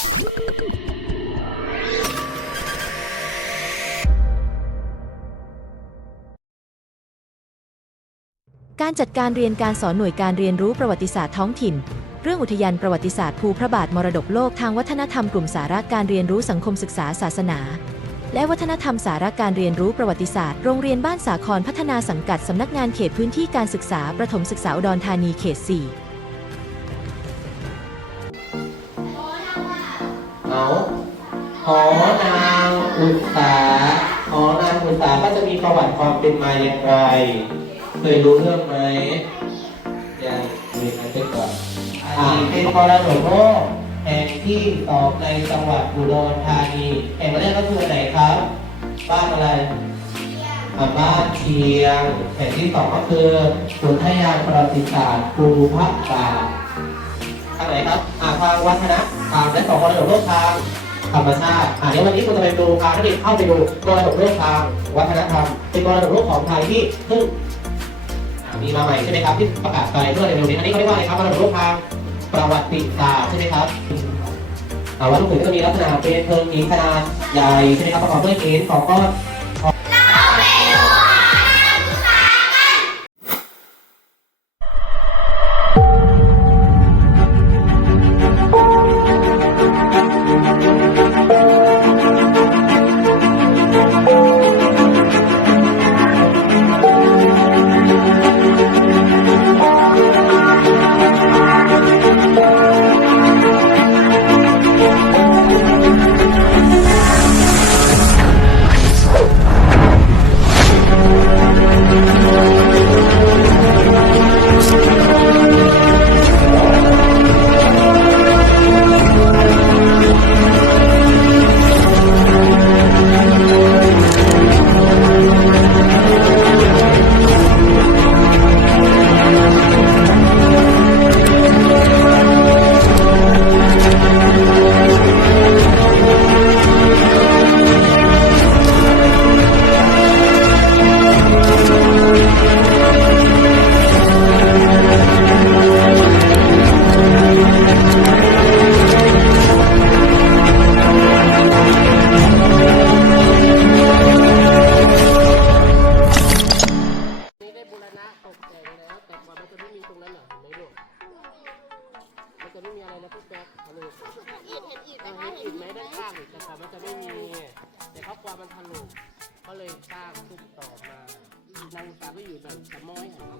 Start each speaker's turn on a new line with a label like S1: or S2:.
S1: การจัดการเรียนการสอนหน่วยการเรียนรู้ประวัติศาสตร์ท้องถิ่น เรื่องอุทยานประวัติศาสตร์ภูพระบาทมรดกโลกทางวัฒนธรรมกลุ่มสาระการเรียนรู้สังคมศึกษาศาสนา และวัฒนธรรมสาระการเรียนรู้ประวัติศาสตร์โรงเรียนบ้านสาครพัฒนาสังกัดสำนักงานเขตพื้นที่การศึกษาประถมศึกษาอุดรธานีเขต 4
S2: อนางอุตสาหอนางอุตสาก็จะมีประวัติความเป็นมาอย่างไร เคยรู้เรื่องไหมยังมีอันเช็คก่อนอ่าเป็นกรดกโลกแห่งที่สองในจังหวัดอุดรธานีแห่งแรกก็คือไหนครับ บ้านอะไรบ้านเชียงแห่งที่สองก็คืออุทยานประวัติศาสตร์ภูพระบาทางไหนครับอาทางวัฒนธรรมและสองมรดกโลกทาง ธรรมชาติอ่าเดี๋ยววันนี้คุณจะไปดูพานักเรียนเข้าไปดูมรดกโลกทางวัฒนธรรม เป็นมรดกโลกของไทยที่เพิ่งมีมาใหม่ใช่ไหมครับที่ประกาศไปเมื่อเร็วๆนี้อันนี้เขาเรียกว่าอะไรครับมรดกโลกทางประวัติศาสตร์ใช่ไหมครับอ่าวัตถุก็จะมีลักษณะเป็นเพิงหินขนาดใหญ่ใช่ไหมครับประกอบด้วยหินของก้อน
S3: ถึงแม้ด้านข้างอีกแต่ก่อนมันจะไม่มี แต่เขากลัวมันทะลุก็เลยสร้างขึ้นต่อมานางอุตสาก็อยู่แบบสมอยหันมาหลังเป็น